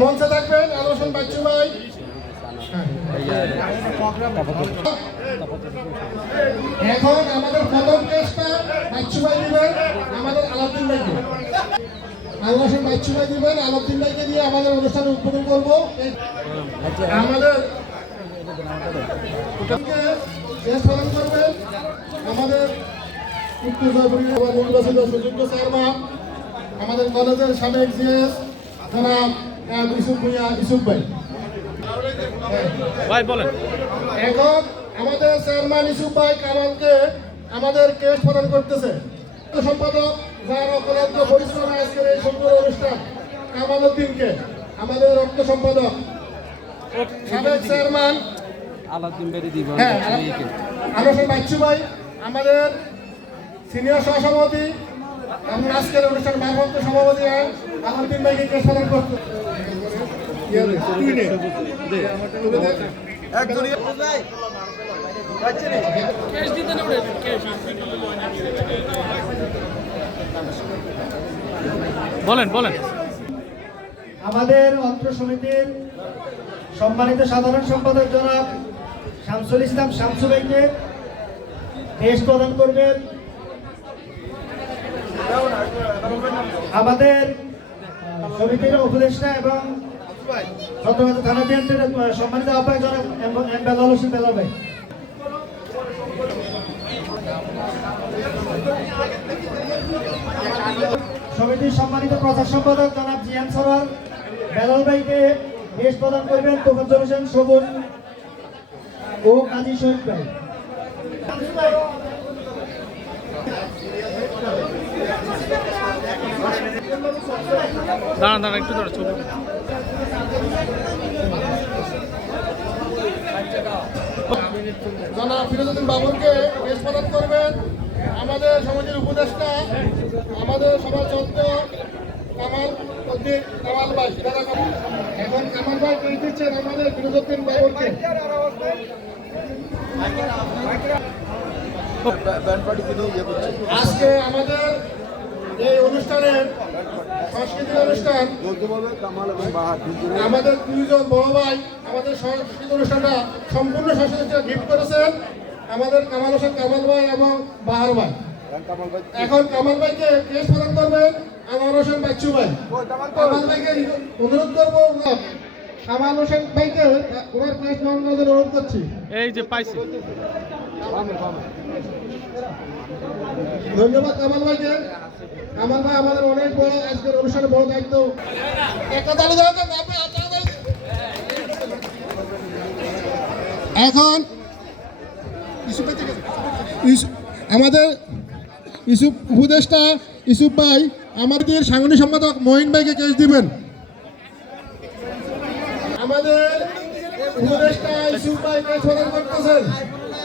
মঞ্চে থাকবেন, আলোচন বাচ্চু ভাই। এখন আমাদের প্রথম কেসটা বাচ্চু ভাই দিবেন, আমাদের আলাউদ্দিন ভাইকে। আলোচন বাচ্চু ভাই দিবেন, আলাউদ্দিন ভাইকে দিয়ে আমাদের অনুষ্ঠান উদ্বোধন করব। আমাদের শেষ করবেন আমাদের উত্তর জয়পুরী নির্বাচিত সুযোগ্য চেয়ারম্যান, আমাদের কলেজের সাবেক জিএস জনাব ইসুফ ভুইয়া ইসুফ ভাই। ভাই বলেন। এখন আমাদের চেয়ারম্যান ইসুফ ভাই কামালকে আমাদের কেস প্রদান করতেছে। সম্পাদক যার অপরাধ পরিশ্রমে আজকের এই সুন্দর অনুষ্ঠান কামাল উদ্দিনকে আমাদের রক্ত সম্পাদক সাবেক চেয়ারম্যান আলাদিন বেরি দিব হ্যাঁ আলোচনা বাচ্চু ভাই আমাদের সিনিয়র সহসভাপতি এবং আজকের অনুষ্ঠান ভারপ্রাপ্ত সভাপতি আলাউদ্দিন ভাইকে কেস প্রদান করতে বলেন বলেন। আমাদের অত্র সমিতির সম্মানিত সাধারণ সম্পাদক জনাব শামসুল ইসলাম শামসু ভাইকে দেশ প্রদান করবেন। আমাদের সমিতির উপদেষ্টা এবং এম- এম সমিতির সম্মানিত প্রচার সম্পাদক জনাব জিয়ান সরার বেলাল ভাইকে দেশ প্রদান করবেন তোফাজ্জল হোসেন সবুজ ও কাজী শহীদ ভাই। দাঁড়ান দাঁড়ান, একটু দাঁড়া ছবি। জনাব ফিরোজুদ্দিন বাবুরকে কেস প্রদান করবেন। আমাদের সমাজের উপদেষ্টা আমাদের সমাজ চন্দ্র কামাল উদ্দিন কামাল ভাই দাদা কামাল। এখন কামাল ভাই কেস দিচ্ছেন আমাদের ফিরোজুদ্দিন বাবুরকে। আজকে আমাদের এই অনুষ্ঠানের সাংস্কৃতিক অনুষ্ঠান। আমাদের দুইজন বড় ভাই, আমাদের সাংস্কৃতিক অনুষ্ঠানটা সম্পূর্ণ সাংস্কৃতিক গিফট করেছেন। আমাদের কামাল হোসেন, কামাল ভাই এবং বাহার ভাই। এখন কামাল ভাইকে কেস প্রদান করবেন আমার হোসেন বাচ্চু ভাই। কামাল ভাইকে অনুরোধ করব কামাল হোসেন ভাইকে ওনার কেস গ্রহণ অনুরোধ করছি। এই যে পাইছি। ধন্যবাদ কামাল ভাইকে। কামাল ভাই, আমাদের অনেক বড় আজকের অনুষ্ঠানে বড় দায়িত্ব। এখন আমাদের ইসুফ উপদেষ্টা ইসুফ ভাই, আমাদের সাংগঠনিক সম্পাদক মহিন ভাইকে কেস দিবেন। আমাদের উপদেষ্টা ইসুফ ভাই কেস প্রদান করতেছেন।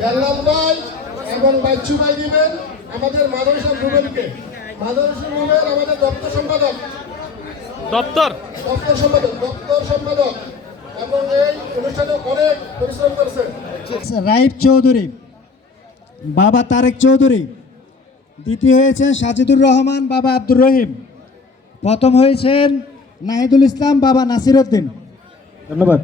বেল্লাল ভাই এবং বাচ্চু ভাই দিবেন আমাদের মাদরসা রুবেলকে। মাদরসা রুবেল আমাদের দপ্তর সম্পাদক। দপ্তর? দপ্তর সম্পাদক দপ্তর সম্পাদক। এবং এই অনুষ্ঠানে অনেক পরিশ্রম করেছে রাইফ চৌধুরী বাবা তারেক চৌধুরী দ্বিতীয় হয়েছেন সাজিদুর রহমান বাবা আব্দুর রহিম। প্রথম হয়েছেন নাহিদুল ইসলাম বাবা নাসির উদ্দিন ধন্যবাদ।